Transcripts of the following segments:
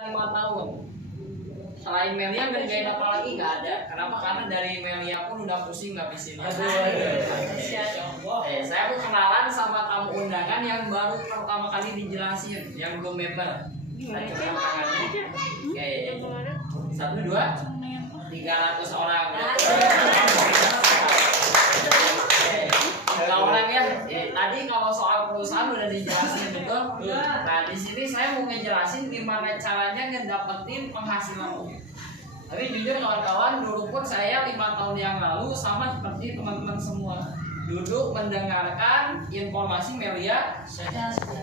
5 tahun. Selain Melia ngerjain apa lagi nggak ada. Kenapa? Karena dari Melia pun udah pusing ngabisin. Saya pun kenalan sama tamu undangan yang baru pertama kali dijelasin, yang belum member. Kita coba tangannya. Oke. 1, 2, 300 orang. Orangnya tadi kalau soal perusahaan udah dijelasin betul. Nah di sini saya mau ngejelasin gimana caranya ngedapetin penghasilan. Tapi jujur kawan-kawan, dulu pun saya 5 tahun yang lalu sama seperti teman-teman semua, duduk mendengarkan informasi Melia.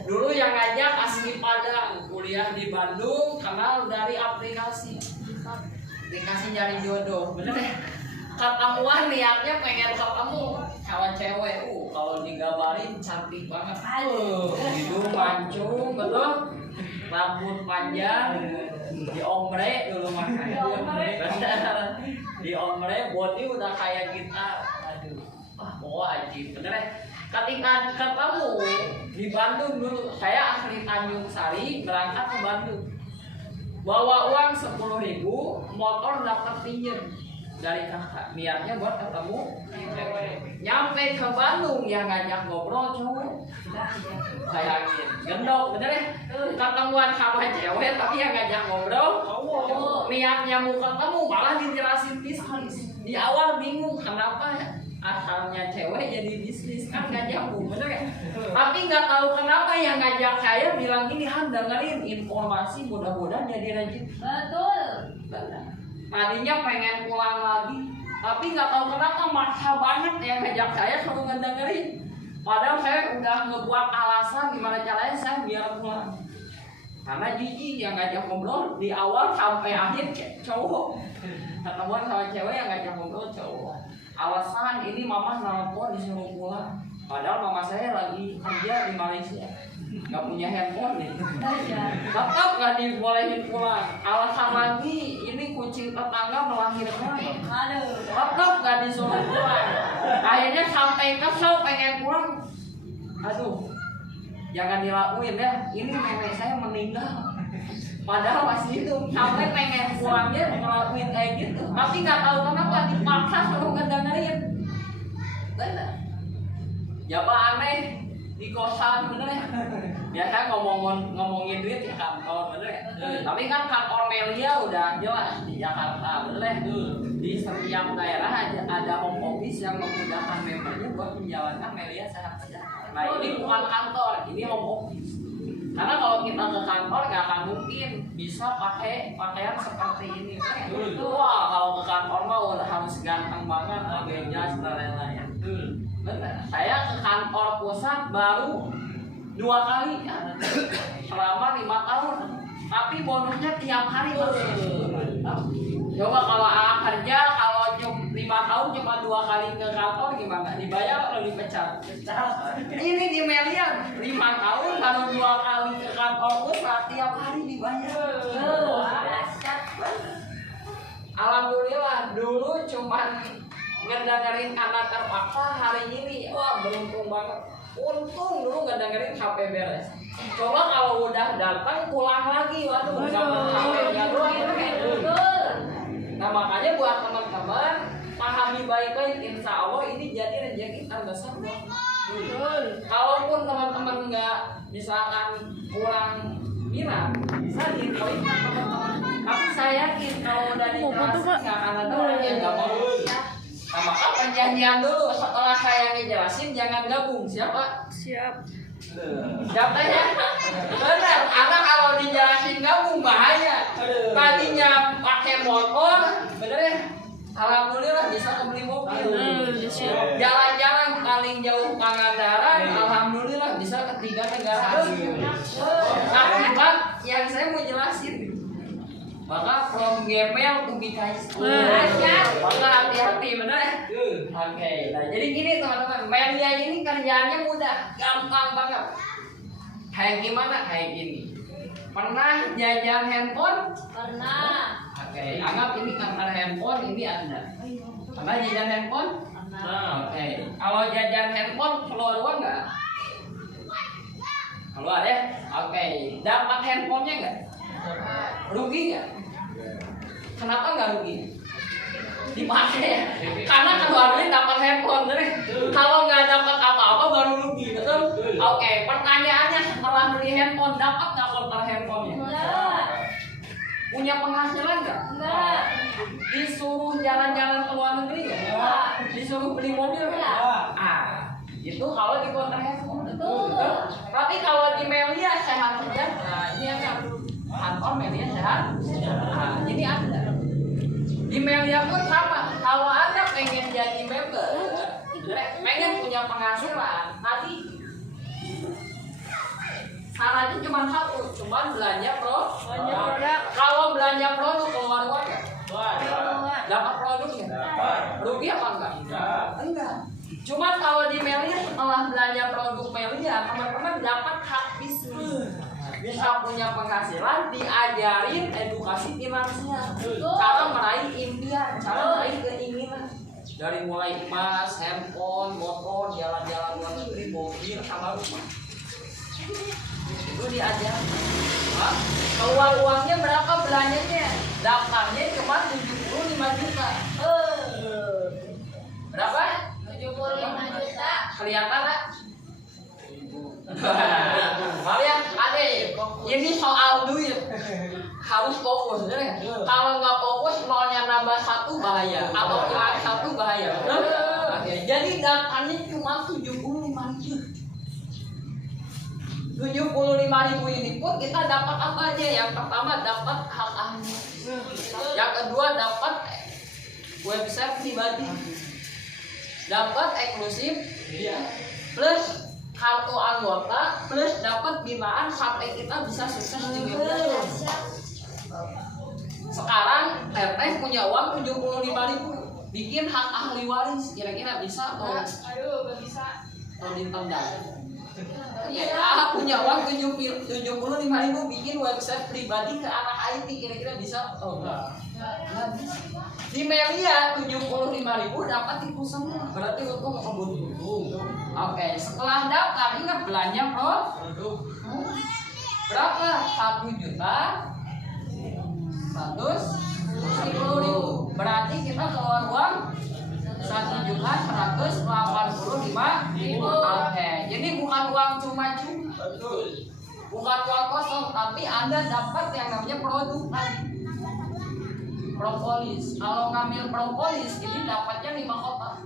Dulu yang ngajak asli Padang, kuliah di Bandung, kenal dari aplikasi nyari jodoh, bener ya? Ketemuan niatnya pengen ketemu kawan cewek, kalau digambarin cantik banget, hidung mancung, betul, rambut panjang, di ombre dulu makanya, di ombre, body udah kayak kita, aduh, wajib, bener ya? Ketika ketemu di Bandung dulu, saya asli Tanjung Sari, berangkat ke Bandung, bawa uang 10.000, motor dapat pinjem dari kakak, niatnya buat ketemu nyampe ke Bandung yang ngajak ngobrol cowok, sayangin gendok, bener ya? Ketemuan sama cewek tapi yang ngajak ngobrol niatnya mau ketemu malah dijelasin bisnis. Di awal bingung kenapa asalnya cewek jadi bisnis, kan gak nyambung, bener ya? Tapi nggak tahu kenapa yang ngajak saya bilang ini, Han dengerin informasi, mudah-mudahan jadi rezeki. Betul. Tadinya pengen pulang lagi, tapi nggak tahu kenapa maksa banget yang ngajak saya suruh ngedengerin. Padahal saya udah ngebuat alasan gimana caranya saya biar pulang. Karena jijik yang ngajak ngobrol di awal sampai akhir kayak cowok. Ketemuan sama cewek yang ngajak ngobrol cowok. Alasan ini mama nelfon disuruh pulang. Padahal mama saya lagi kerja di Malaysia, nggak punya handphone nih. Tetap nggak dibolehin pulang. Alasan lagi ini kucing tetangga melahirkan. Tetap nggak disuruh pulang. Akhirnya sampai kesel pengen pulang. Aduh, jangan dilakuin ya. Ini nenek saya meninggal. Padahal masih hidup. Sampai pengen pulangnya ngelakuin kayak gitu. Tapi nggak tahu kenapa dipaksa suruh ngedengerin. Bener. Ya Pak aneh di kosan, bener ya? Biasa ngomongin duit ya kantor, bener ya? Tapi kan kantor Melia udah jelas di Jakarta, bener ya? Di setiap daerah ada home office yang memudahkan membernya buat menjalankan Melia sehat sejahtera. Nah ini bukan kantor, ini home office. Karena kalau kita ke kantor nggak akan mungkin bisa pakai pakaian seperti ini, bener ya? Wah kalau ke kantor mah udah harus ganteng banget, pakai jas dan lain-lain. Benar. Saya ke kantor pusat baru 2 kali selama 5 tahun, tapi bonusnya tiap hari. Coba kalau kerja kalau 5 tahun cuma 2 kali ke kantor gimana? Dibayar atau dipecat? Ini di Melia 5 tahun baru 2 kali ke kantor pusat, tiap hari dibayar. Alhamdulillah dulu cuman ngedengerin karena terpaksa, hari ini wah beruntung banget. Untung dulu ngedengerin HP beres. Coba kalau udah datang pulang lagi, waduh HP-nya doang. Nah makanya buat teman-teman pahami baik-baik, insya Allah ini jadi rezeki terbesar. Kalaupun teman-teman nggak misalkan kurang minat, bisa diinfoin teman-teman. Tapi saya yakin kalau udah dijelasin nggak akan ada orang yang nggak mau. Nah, maka perjanjian dulu, setelah saya ngejelasin jangan gabung. Siapa? Siap. Siapa ya? Benar, karena kalau dijelasin gabung bahaya. Tadinya pakai motor, bener ya? Alhamdulillah bisa kebeli mobil. Jalan-jalan paling jauh Pangandaran, alhamdulillah bisa ke 3 negara. Akibat yang saya mau jelasin. Maka from Gmail to BKS. Maka hati-hati, bener ya? Oke, nah jadi gini teman-teman, Melia ini kerjaannya mudah, gampang banget. Kayak gimana? Kayak gini. Pernah jajan handphone? Pernah. Oke, anggap ini kamera handphone, ini Anda. Pernah jajan handphone? Pernah. Oke, kalau jajan handphone keluar uang nggak? Keluar ya? Oke, dapat handphonenya nggak? Rugi nggak? Kenapa nggak rugi? Dipakai ya? Karena keduanya dapat handphone, kalau nggak dapat apa-apa baru rugi, betul? Oke, pertanyaannya setelah beli handphone dapat nggak konter handphonenya? Enggak. Punya penghasilan nggak? Enggak. Disuruh jalan-jalan ke luar negeri nggak? Disuruh beli mobil nggak? Itu kalau di konter handphone, betul. Tapi kalau di Melia sehat saja, nah ini kan kantor Melia sehat. Nah, ini ada. Di Melia pun sama. Kalau Anda pengen jadi member, pengen punya penghasilan, tadi sarannya cuma satu, cuma belanja produk. Kalau belanja produk keluar uang ya? Dapat produknya? Rugi apa enggak? Enggak. Cuma kalau di Melia setelah belanja produk Melia, teman-teman dapat hak bisnis. Bisa punya penghasilan, diajarin edukasi finansial, cara meraih impian, cara meraih keinginan, dari mulai emas, handphone, motor, jalan-jalan luar negeri, mobil, sama rumah, itu diajarin. Keluar uangnya berapa belanjanya? Daftarnya cuma 75 juta. Berapa? 75 juta. Kelihatan nggak? Kalian ada ini soal duit harus fokus, ya? Kalau nggak fokus nolnya nambah 1 bahaya atau hilang 1 bahaya. Oke, jadi daftarnya cuma 75.000. 75.000 ini pun kita dapat apa aja? Yang pertama dapat hak ahli, yang kedua dapat website pribadi, dapat eksklusif, plus kartu anggota, plus dapat binaan sampai kita bisa sukses di media. Sekarang Teteh punya uang 75.000, bikin hak ahli waris, kira-kira bisa atau? Aduh, gak bisa. Atau ditendang? Ya, punya uang 75.000, bikin website pribadi ke anak IT, kira-kira bisa atau enggak? Nggak bisa. Di Melia 75.000 dapat tipu semua, berarti untung kebun. Oke, setelah daftar ingat belanja produk. Berapa? 1 juta 110.000. Berarti kita keluar uang 1.185.000. Oke, jadi bukan uang cuma-cuma, bukan uang kosong, tapi Anda dapat yang namanya produk tadi. Propolis. Kalau ngambil propolis ini dapatnya 5 kotak.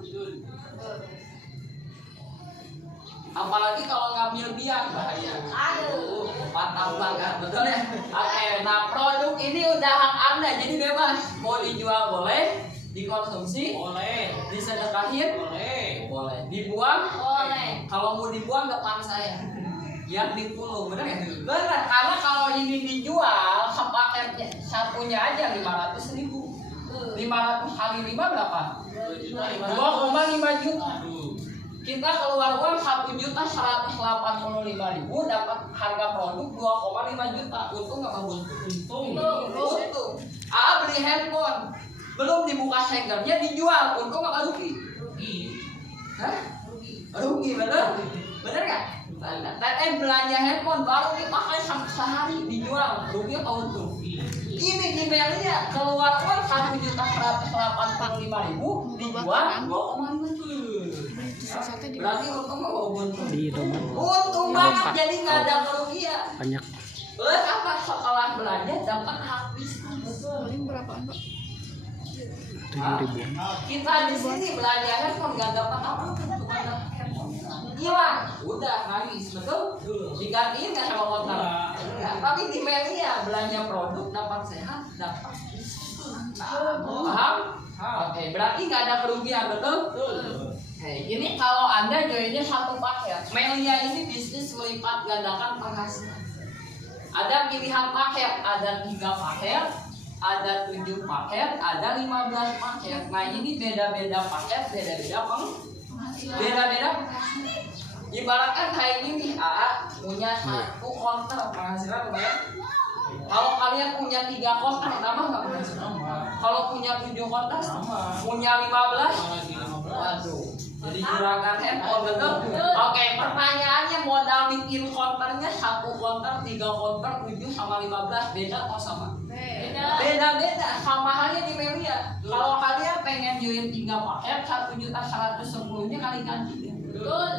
Apalagi kalau ngambil biang bahaya. Aduh, Patah banget, betul ya? Oke, nah produk ini udah hak Anda, jadi bebas. Mau dijual boleh, dikonsumsi boleh, disedekahin boleh, dibuang boleh. Kalau mau dibuang depan saya, yang dikulung, bener ya? Bener, karena kalau ini dijual sepaketnya satunya aja 500.000. 500 kali 5 berapa? 2,5 juta. Kita keluar uang 1.185.000, dapat harga produk 2,5 juta. Untung nggak mau untung. Beli handphone, belum dibuka segelnya dijual, untung nggak rugi? Hah? Rugi, bener? Bener nggak? Belanja handphone baru dipakai sehari dijual, rugi atau untung? Ini di Melia keluar uang 1.185.000, dijual 2,5 juta. Berarti untung nggak mau untung? Untung banget, jadi nggak ada kerugian. Banyak. Terus apa? Setelah belanja dapat hak bisnis. Paling berapaan, Pak? 7.000. Kita di sini belanja handphone nggak dapat apa-apa, cuma dapat handphone hilang, udah nangis, betul? Digantiin nggak sama motor? Enggak. Tapi di Melia belanja produk dapat sehat, dapat bisnis. Paham? Oke, berarti nggak ada kerugian, betul? Ini kalau Anda joinnya satu paket. Melia ini bisnis melipat gandakan penghasilan. Ada pilihan paket, ada 3 paket, ada 7 paket, ada 15 paket. Nah ini beda-beda paket, beda-beda penghasilan. Ibaratkan kayak gini, punya 1 konter penghasilan lumayan. Kalau kalian punya 3 konter, tambah nggak penghasilan? Kalau punya 7 konter, punya 15, waduh. Jadi juragan handphone betul. Oke, pertanyaannya modal bikin konternya 1 konter, 3 konter, 7 sama 15 beda atau sama? Beda. Sama halnya di media. Kalau kalian pengen join 3 paket 1.110.000-nya kalikan 3. Betul.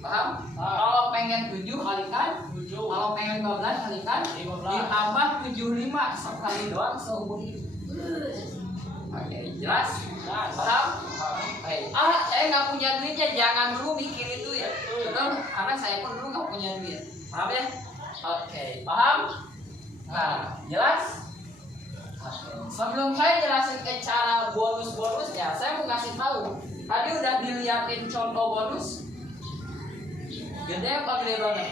Paham? Kalau pengen 7 kalikan 7. Kalau pengen 15 kalikan 15. Ditambah 75 sekali doang seumur hidup. Oke, jelas? Paham? Oke. Saya nggak punya duitnya, jangan dulu mikir itu ya. Betul? Karena saya pun dulu nggak punya duit. Paham ya? Oke, paham? Nah, jelas? Sebelum saya jelasin ke cara bonus-bonusnya, saya mau kasih tahu. Tadi udah dilihatin contoh bonus. Gede apa gede banget?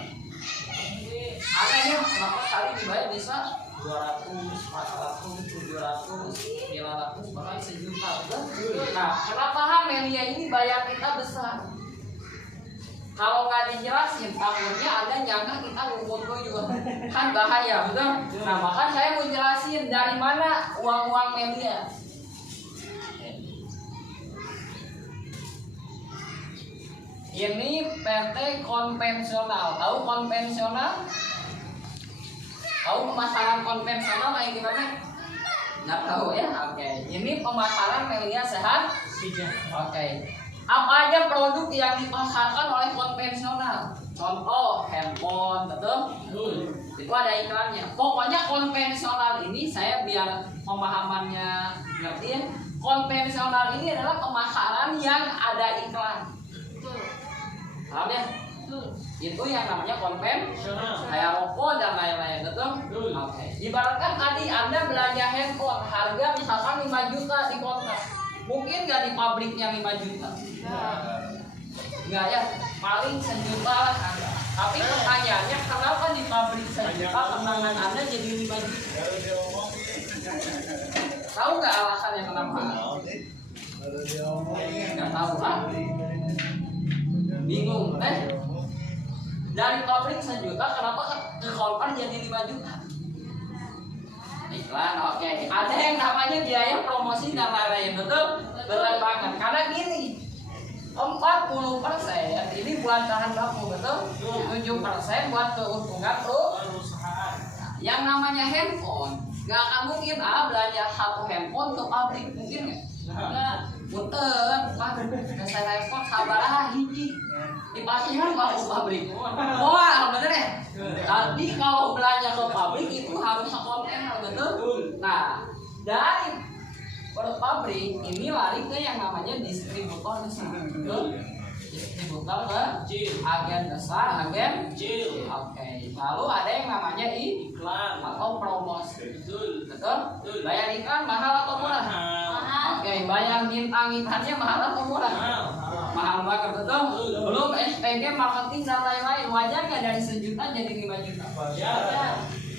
Anehnya kenapa kali dibayar bisa 200, 400, 700, 900, bahkan sejuta, betul? Nah, kenapa media ini bayar kita besar? Kalau nggak dijelasin, takutnya ada nyangka kita ngumpul juga, kan bahaya, betul? Nah, maka saya mau jelasin dari mana uang-uang media. Ini PT konvensional, tahu konvensional? Tahu pemasaran konvensional kayak gimana? Nggak tahu ya? Oke. Ini pemasaran media sehat. Oke. Apa aja produk yang dipasarkan oleh konvensional? Contoh handphone, betul? Itu ada iklannya. Pokoknya konvensional ini saya biar pemahamannya ngerti ya. Konvensional ini adalah pemasaran yang ada iklan. Paham ya? Itu yang namanya konvensional, kayak rokok dan lain-lain, betul? Oke. Ibaratkan tadi Anda belanja handphone, harga misalkan 5 juta di kontrak, mungkin nggak di pabriknya 5 juta? Nggak ya, paling 1 juta lah Anda. Tapi pertanyaannya, kenapa di pabrik 1 juta kenangan Anda jadi 5 juta? Tahu nggak alasannya kenapa? Nggak tahu kan? Bingung, dari pabrik 1 juta, kenapa ke konter jadi 5 juta? Iklan, oke. Ada yang namanya biaya promosi dan lain-lain, betul? Betul banget. Karena gini, 40% ini buat bahan baku, betul? 7% buat keuntungan perusahaan. Yang namanya handphone, nggak akan mungkin belanja 1 handphone ke pabrik, mungkin nggak? Nggak. Punten, Pak. Saya handphone sabar hiji. Dipastikan kalau pabrik. Wah, bener ya? Tadi kalau belanja ke pabrik itu harus kontainer, betul? Nah, dari pabrik ini lari ke yang namanya distributor besar, betul? Distributor ke agen besar, agen kecil. Oke. Lalu ada yang namanya iklan atau promosi, betul? Bayar iklan mahal atau murah? Oke, bayar bintang-bintangnya mahal atau murah? Mahal banget, betul? Belum SPG, marketing dan lain-lain. Wajar nggak dari 1 juta jadi 5 juta?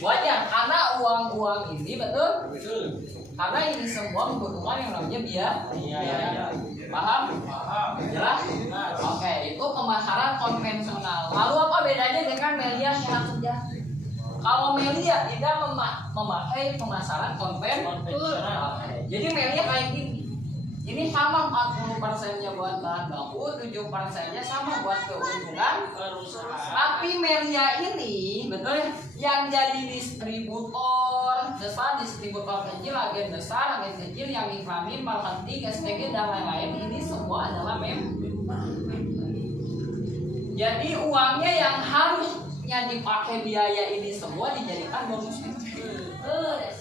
Wajar, karena uang-uang ini, betul? Karena ini semua membutuhkan yang namanya biaya. Paham? Jelas? Oke, itu pemasaran konvensional. Lalu apa bedanya dengan media sehat sejati? Kalau media tidak memakai pemasaran konvensional. Jadi media kayak gini. Ini sama 40%-nya buat bahan baku, 7%-nya sama buat keuntungan perusahaan. Tapi media ini, betul ya, yang jadi distributor besar, distributor kecil, agen besar, agen kecil, yang iklanin, marketing, SPG dan lain-lain, ini semua adalah jadi uangnya yang harusnya dipakai biaya ini semua dijadikan bonus.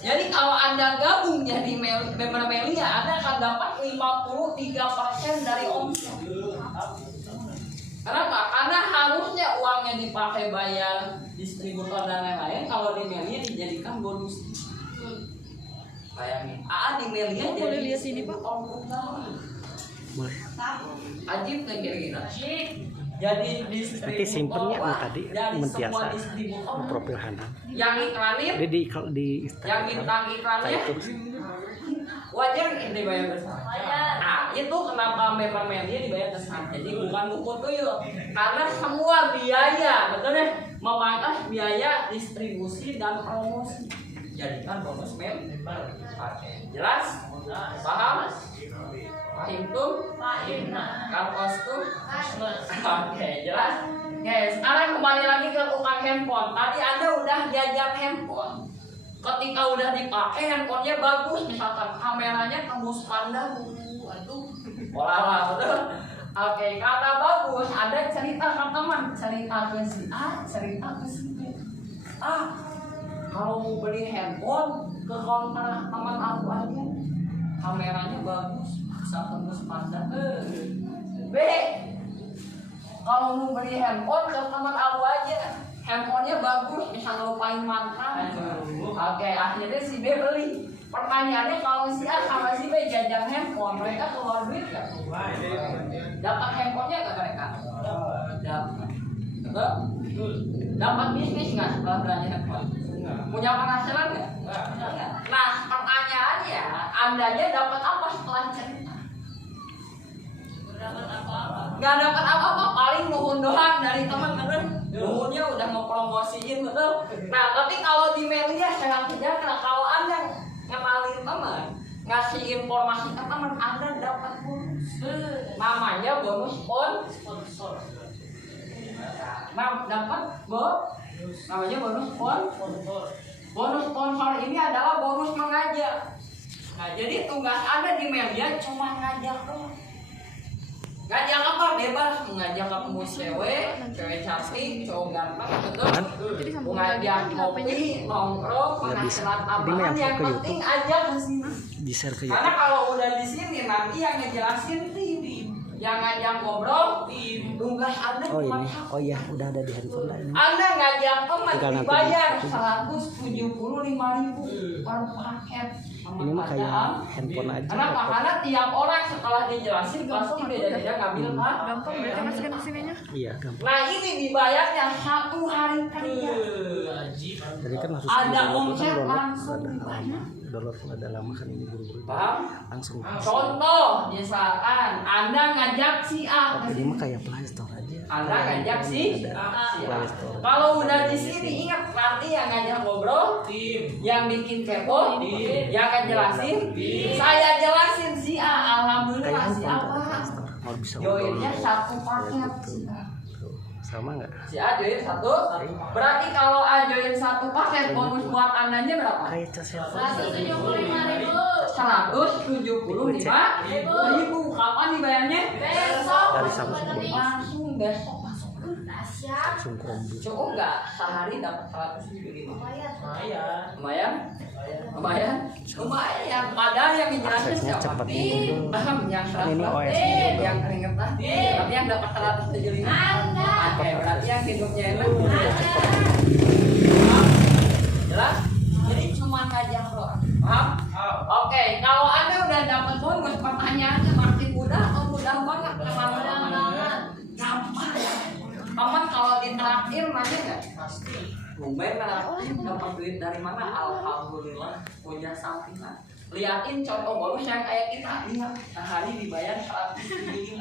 Jadi kalau Anda gabung jadi member media, Anda akan dapat 53% dari omset. Kenapa? Karena harusnya uangnya dipakai bayar distributor dan lain-lain. Kalau di media dijadikan bonus. Bayangin, di media jadi lihat sini Pak. Ajib nggak kira-kira? Jadi nanti simpennya tadi mentiasa profil Hana yang iklanin di yang bintang iklannya wajar dibayar besar. Nah, itu kenapa member media dibayar besar. Jadi bukan ukur tuyul, karena semua biaya, betul ya, memangkas biaya distribusi dan promosi. Jadikan bonus member. Oke, jelas? Paham? Fahimtum? Fahimna. Karpostum? Oke, jelas. Oke, sekarang kembali lagi ke tukang handphone. Tadi Anda udah jajan handphone. Ketika udah dipakai handphonenya bagus, misalkan kameranya tembus pandang, aduh, pola betul. Oke, kata bagus, ada cerita ke teman, cerita ke si A, cerita ke si B. Kalau mau beli handphone ke kontak teman aku aja, kameranya bagus, bisa tembus pandang. B, kalau mau beli handphone ke teman aku aja, handphonenya bagus, bisa ngelupain mantan. Oke, akhirnya si B beli. Pertanyaannya kalau si A sama si B jajan handphone, mereka keluar duit gak? Dapat handphonenya gak mereka? Dapat. Betul? Dapat bisnis gak setelah belanja handphone? Punya penghasilan gak? Nah, pertanyaannya, Andanya dapat apa setelah cerita? Gak dapat apa-apa, paling nuhun doang dari teman bener. Nuhunnya udah ngepromosiin betul. Nah, tapi kalau di media saya tidak, kalau Anda ngenalin teman, ngasih informasi ke teman, Anda dapat bonus. Namanya bonus sponsor. Nah, dapat namanya bonus sponsor. Bonus sponsor ini adalah bonus mengajak. Nah, jadi tugas Anda di media cuma ngajak doang. Ngajak apa? Bebas, mengajak ketemu cewek cantik, cowok ganteng, betul? Mengajak kopi, nongkrong, penghasilan apaan, yang penting ajak ke sini. Di-share ke Karena kalau udah di sini nanti yang ngejelasin tim, yang ngajak ngobrol tim. Tugas Anda cuma Oh iya, udah ada di handphone lain. Anda ngajak teman Tinggal nanti dibayar 175.000 per paket. Ini mah kayak handphone aja. Kenapa? Karena tiap orang setelah dijelasin pasti beda-beda ngambil kan. Gampang berarti masukin ke sininya. Iya, gampang. Nah ini dibayarnya 1 hari kerja. Jadi kan harus Ada di-download omset kan, langsung ada dibayar. lama. Download ada lama kan ini buru-buru. Paham? Langsung. Contoh, misalkan Anda ngajak si A. Ini mah kayak Play Store aja. Anda ngajak si A. Play Store. Kalau udah di sini ingat nanti yang ngajak ngobrol tim, yang bikin kepo tim, yang ngejelasin saya jelasin si A. Kayak Alhamdulillah si A handphone Play Store. Mau bisa joinnya ngobrol. 1 paket Ya, si gitu. A. Tuh, sama nggak? Si A join 1. Berarti kalau A join 1 paket bonus buat Andanya berapa? Kayak cas handphone. 175.000. 175.000. Kapan dibayarnya? Besok. Dari Samsung. Langsung besok masuk. Dahsyat. Langsung kombo. Cukup nggak sehari dapat 100.000 gitu? Lumayan. Lumayan. Padahal yang dijelasin Aksesnya siapa? cepat nih. Paham yang Kan ini serasa, OS. yang keringetan, tapi yang dapat 175. Oke, berarti yang hidupnya enak. Jelas? Jadi cuma ngajak doang. Paham? Oke, kalau Anda udah dapat bonus, pertanyaannya makin mudah atau mudah banget? Gampang. Teman kalau ditraktir nanya nggak? Pasti. Tumben dapat duit dari mana? Alhamdulillah punya sampingan. Liatin contoh bonus yang kayak kita. Lihat sehari dibayar 175.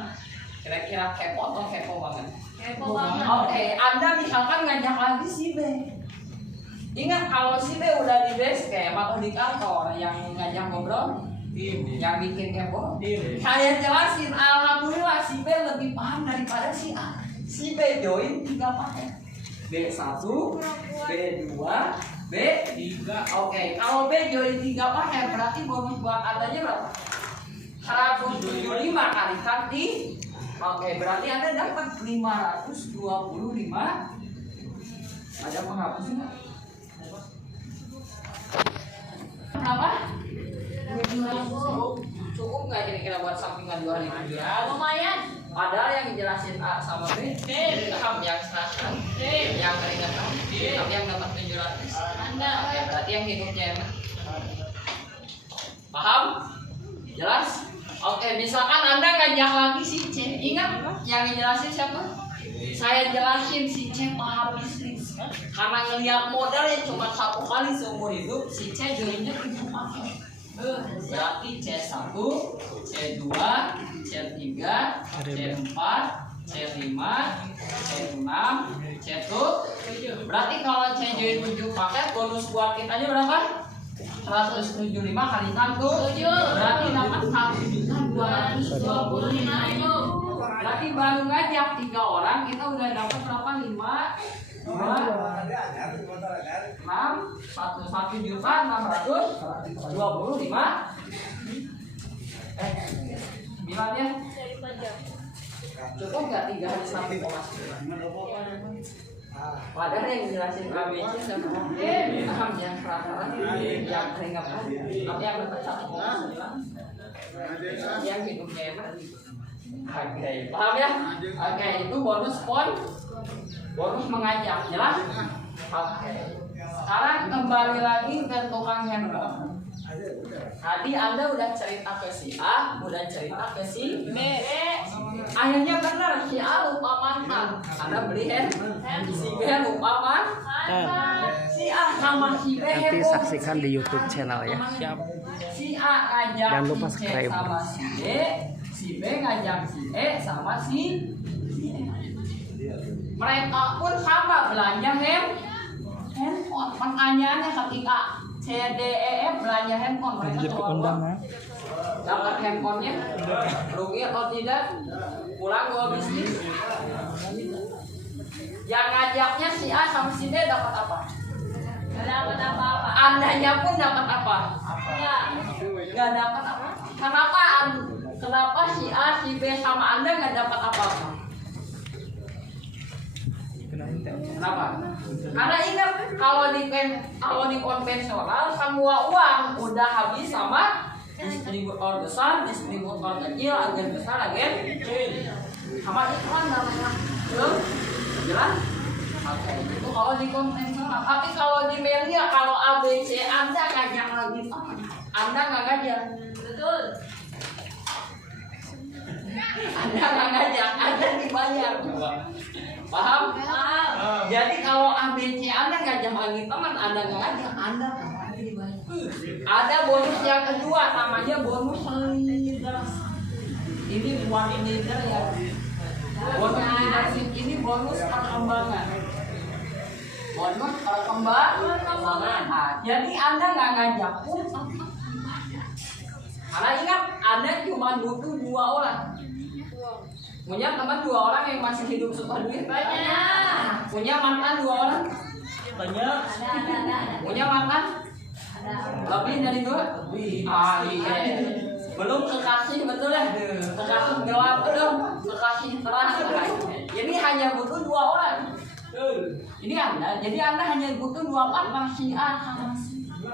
Kira-kira kepo atau kepo banget? Kepo banget. Oke, Anda misalkan ngajak lagi si B. Ingat kalau si B udah di base camp atau di kantor yang ngajak ngobrol, yang bikin kepo, saya jelasin, alhamdulillah si B lebih paham daripada si A. Si B join 3 paket. B1, B2, B3. Oke, kalau B join 3 paket berarti bonus buat Andanya berapa? 175 kalikan di. Oke, berarti Anda dapat 525. Ada penghapusnya? Berapa? 2.000. Cukup nggak kira-kira buat sampingan 2 hari kerja? Lumayan. Padahal yang dijelasin A sama B, paham yang serasa, yang keringetan, tapi yang dapat 700. Oke, berarti yang hidupnya enak. Paham? Jelas? Oke, misalkan Anda ngajak lagi si C, ingat yang dijelasin siapa? Saya jelasin si C paham bisnis. Karena ngelihat modal yang cuma 1 kali seumur hidup, si C joinnya 7 paket. Berarti C1, C2, C3, C4, C5, C6, C7. Berarti kalau C join 7 paket bonus buat kitanya berapa? 175 kali 1 berarti dapat 1.225.000. Berarti baru ngajak 3 orang kita udah dapat berapa? 5 2 6 1.625.000. 9 ya. Cukup nggak 3 hari 1,9? Padahal yang jelasin ABC sama paham yang rata-rata yang ringan tapi yang dapat 1,9 yang hidupnya enak. Oke, paham ya? Oke, itu bonus bonus mengajak, jelas? Oke. Sekarang kembali lagi ke tukang handphone. Tadi Anda udah cerita ke si A, udah cerita ke si B. Akhirnya benar si A lupa mantan. Anda beli handphone, si B lupa mantan. Si A sama si B Nanti saksikan di YouTube channel ya. Si A ngajak Jangan lupa si C subscribe. sama si B ngajak si E sama si mereka pun sama belanja handphone. Pertanyaannya ketika C, D, E, F belanja handphone, mereka coba dapat handphonenya, rugi atau tidak, pulang gua bisnis. Yang ngajaknya si A sama si D dapat apa? Gak dapat apa-apa. Andanya pun dapat apa? Gak dapat apa? Kenapa si A, si B sama Anda gak dapat apa-apa? Kenapa? Karena ingat kalau di konvensional semua uang udah habis sama distributor besar, distributor kecil, agen besar, agen kecil. Sama iklan namanya. Belum? Jelas? Oke, itu kalau di konvensional. Tapi kalau di media, kalau ABC Anda ngajak lagi sama Anda nggak ngajak. Betul. Anda nggak ngajak, Anda dibayar. Paham? Paham. Jadi kalau ABC Anda ngajak lagi teman, Anda nggak ngajak, Anda dibayar. Ada bonus yang kedua, namanya bonus leader. Ini buat leader ya. Bonus leadership ini bonus perkembangan. Bonus perkembangan. Nah, jadi Anda nggak ngajak pun. Karena ingat, Anda cuma butuh 2 orang. Punya teman 2 orang yang masih hidup suka duit? Banyak. Punya mantan 2 orang? Banyak. Ada. Punya mantan? Lebih dari 2? Iya. Belum kekasih, betul ya? Kekasih gelap, belum? Kekasih terang. Jadi hanya butuh 2 orang. Ini Anda, jadi Anda hanya butuh 2 partner, si A sama si B.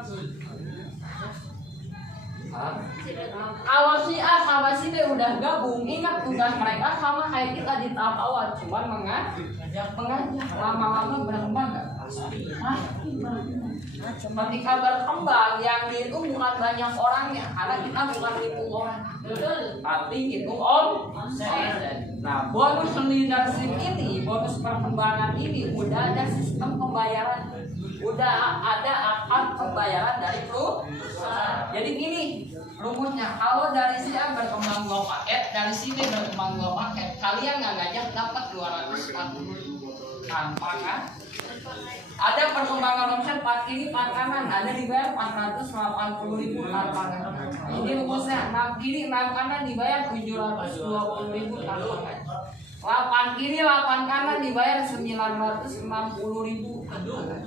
Kalau si A sama si B udah gabung, ingat tugas mereka sama kayak kita di tahap awal, cuma mengajak, lama-lama berkembang nggak? Ketika berkembang, yang dihitung bukan banyak orangnya, karena kita bukan hitung orang, tapi hitung Nah, bonus leadership ini, bonus perkembangan ini udah ada sistem pembayaran, udah ada akad pembayaran dari perusahaan. Jadi gini rumusnya, kalau dari si A berkembang 2 paket, dari si B berkembang 2 paket, kalian nggak ngajak dapat 240 tanpa kan? Ada perkembangan omset part kiri, part kanan, ada dibayar 480.000 tanpa kan? Ini rumusnya, 6 kiri, 6 kanan dibayar 720.000 tanpa kan? 8 kiri, 8 kanan dibayar 960.000 tanpa kan?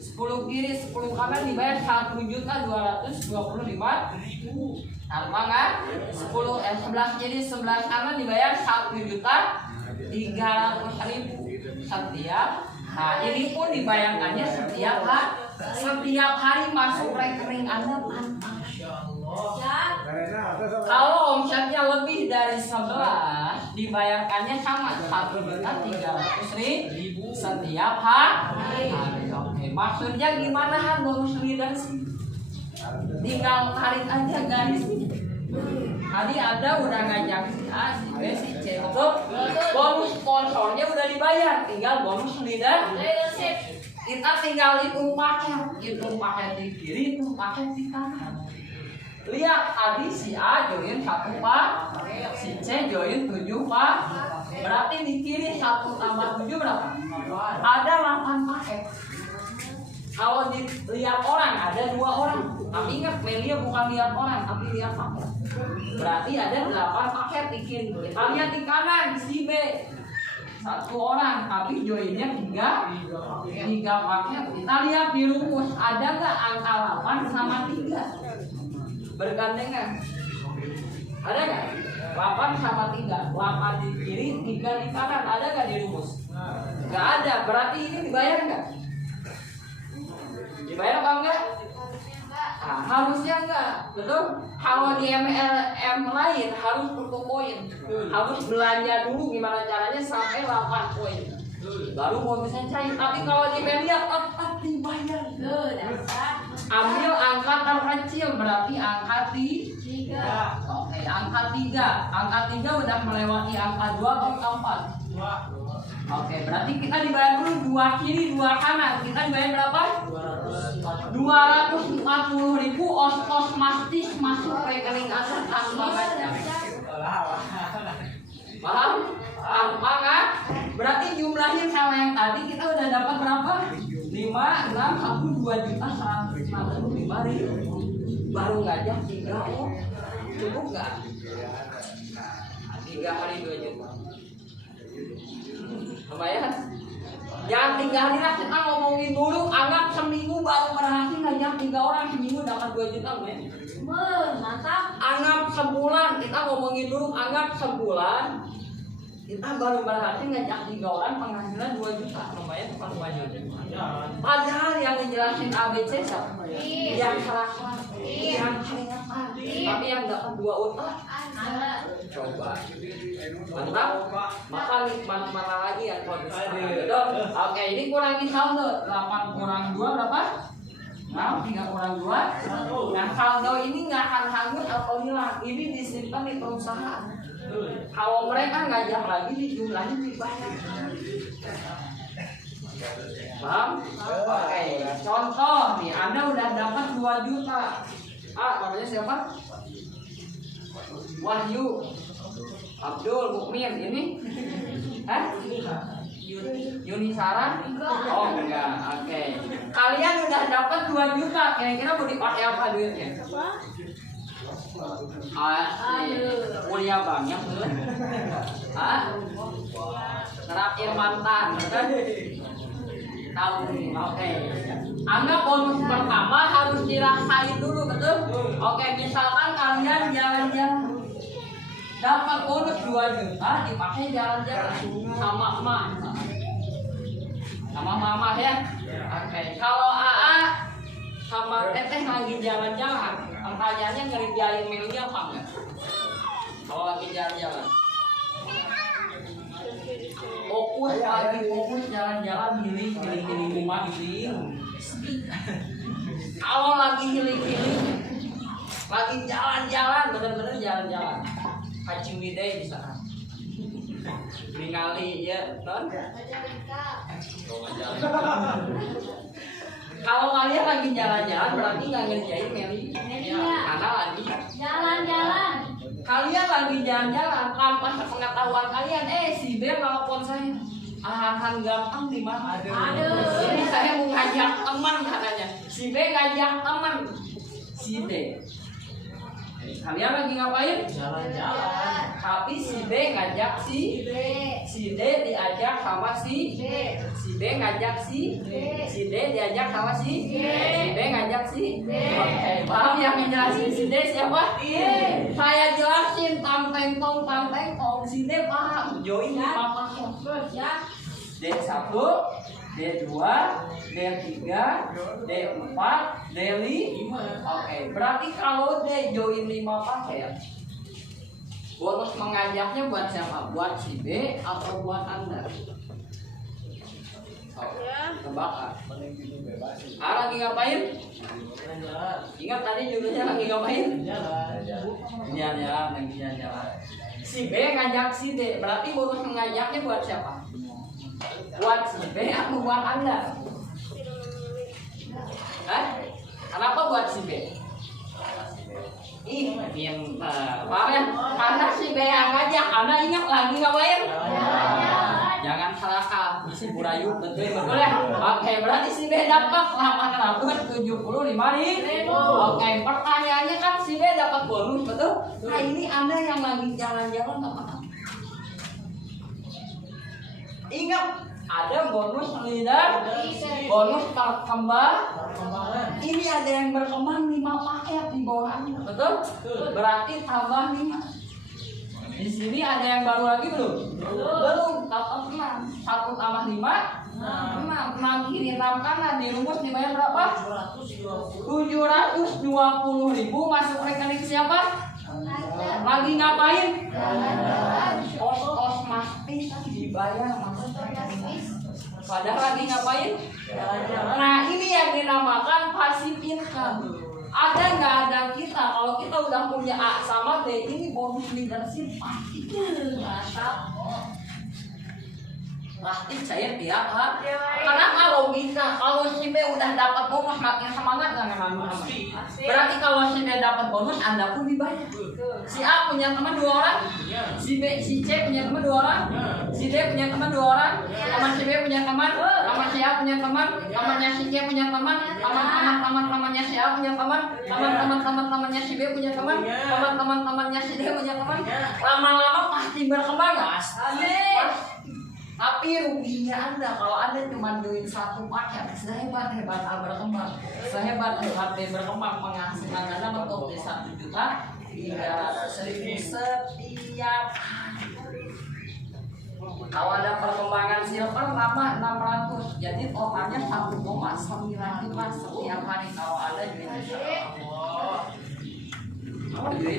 10 kiri, 10 kanan dibayar 1.225.000 tanpa kan? 11 kiri, 11 kanan dibayar 1.300.000 setiap. Nah, ini pun dibayarkannya setiap hari masuk rekening Anda tanpa. Kalau omsetnya lebih dari 11, dibayarkannya sama 1.300.000 setiap hari. Oke, maksudnya gimana Han bonus leadership? Tinggal tarik aja guys. Tadi Anda udah ngajak si A, si B, si C, betul? Bonus sponsornya udah dibayar, tinggal bonus leadership. Kita tinggal hitung paket di kiri, hitung paket di kanan. Lihat tadi si A join 1 pak, si C join 7 pak. Berarti di kiri 1 tambah 7 berapa? Ada 8 paket. Kalau dilihat orang ada 2 orang. Tapi ingat Melia bukan lihat orang, tapi lihat paket. Berarti ada 8 paket ikin. Kita lihat di kanan si B. 1 orang, tapi joinnya 3 paket. Kita lihat di rumus, ada nggak angka 8 sama 3 bergandengan? Ada nggak? 8 sama 3, 8 di kiri, 3 di kanan. Ada nggak di rumus? Nggak ada. Berarti ini dibayar nggak? Dibayar apa enggak? Nah, harusnya enggak, betul? Kalau di MLM lain harus per poin, harus belanja dulu gimana caranya sampai 8 poin, baru mau bisa cair. Tapi kalau di Melia tetap dibayar. Ambil angka terkecil, berarti angka 3. Oke, angka 3. Angka 3 udah melewati angka 2 atau angka 4? Oke, berarti kita dibayar dulu 2 kiri 2 kanan. Kita dibayar berapa? 240.000 os mastis masuk rekening aset tanpa baca. Paham? Tanpa kan? Berarti jumlahnya sama yang tadi kita udah dapat berapa? 5, 6, 1, 2.145.000. Baru ngajak 3 oh. Cukup nggak? 3 hari 2 juta. Lumayan. Jangan 3 hari lah kita ngomongin dulu. Anggap seminggu baru berhasil ngajak 3 orang, seminggu dapat 2 juta men. Mantap. Anggap sebulan kita ngomongin dulu. Anggap sebulan kita baru berhasil ngajak 3 orang, penghasilan 2 juta. Lumayan apa lumayan? Padahal yang ngejelasin ABC siapa? Yang serasa, yang keringetan, tapi yang dapat 2 otak. Coba mantap, maka nikmat mana lagi yang kondisi. Oke, ini kurangi saldo. 8 kurang 2 berapa? Nah, 3 kurang 2. Nah, saldo ini nggak akan hangus atau hilang. Ini disimpan di perusahaan. Kalau mereka ngajak lagi dijumlahin dibayar. Paham? Oke, contoh nih, Anda udah dapat 2 juta. Namanya siapa? Wahyu, Abdul, Mukmin, ini? Yunisara? Oh enggak, oke. Kalian udah dapat 2 juta, kira-kira mau dipakai apa duitnya? Kuliah banyak tuh. Terakhir mantan, kan? Tahu nih, oke. Anggap bonus pertama harus dirasain dulu, betul? Oke, misalkan kalian jalan-jalan dapat bonus 2 juta dipakai jalan-jalan sama emak, sama mama ya. Oke, kalau AA sama teteh lagi jalan-jalan, pertanyaannya ngerjain Melia apa enggak? Kalau lagi jalan-jalan, fokus lagi fokus jalan-jalan, healing rumah healing. Kalau lagi healing lagi jalan-jalan, bener-bener jalan-jalan. Haji Widai bisa ningali ya, non? Kalau kalian lagi jalan-jalan berarti nggak ngerjain Meli, karena lagi Jalan-jalan. kalian lagi jalan-jalan tanpa sepengetahuan kalian, si B nelfon saya. Ahan gampang di mana? Aduh. Ini saya mau ngajak teman katanya. Si B ngajak teman. Si D. Kalian lagi ngapain? Jalan-jalan. Tapi si B ngajak si D. Si D diajak sama si B. Si B ngajak si D. Si D diajak sama si B. Si B ngajak si D. Oke, paham yang ngejelasin si D siapa? Saya jelasin tanteng tong. Si D paham. Join papa. Ya. D1, D2, D3, D4, D5. Oke, berarti kalau D join 5 paket, bonus mengajaknya buat siapa? Buat si B atau buat Anda? Tebakan. Lagi ngapain? Ingat tadi judulnya lagi ngapain? Jalan-jalan. Si B ngajak si D, berarti bonus mengajaknya buat siapa? Buat si B atau buat Anda? Kenapa buat si B? Pintar. Paham ya? Karena si B yang ngajak, Anda ingat lagi ngapain? jangan salahkan si Burayu betul ya. Oke, berarti si B dapat 875.000. Oke, pertanyaannya kan si B dapat bonus betul. Nah ini Anda yang lagi jalan-jalan apa? Ingat ada bonus leader, bonus berkembang. Ini ada yang berkembang 5 paket di bawahnya, betul? Berarti tambah 5. Di sini ada yang baru lagi belum? Belum. Tambah 6. 1 tambah 5, 6 kiri 6 kanan. Di rumus dibayar berapa? 720.000 masuk rekening siapa? Lagi ngapain? Kos mati dibayar masuk rekening. Padahal lagi ngapain? Nah ini yang dinamakan passive income. Ada nggak ada kita? Kalau kita udah punya A sama B, ini bonus leadership pasti. Pasti saya tiap hari. Karena kalau bisa, kalau si B udah dapat bonus makin semangat nggak memang. Berarti kalau si B dapat bonus, Anda pun dibayar. Si A punya teman 2 orang, si C punya teman 2 orang, si D punya teman 2 orang, teman si B punya teman, teman si A punya teman, temannya si C punya teman, temannya si A punya teman, temannya si B punya teman, temannya si D punya teman. Lama-lama pasti berkembang, tapi ruginya Anda kalau Anda cuma join 1 paket, sehebat A berkembang, sehebat B berkembang, penghasilan Anda untuk di 1.300.000 setiap hari. Kalau ada perkembangan silver nama 600, jadi totalnya 1,95 setiap hari kalau Anda join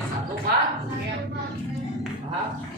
1 pak. 1,9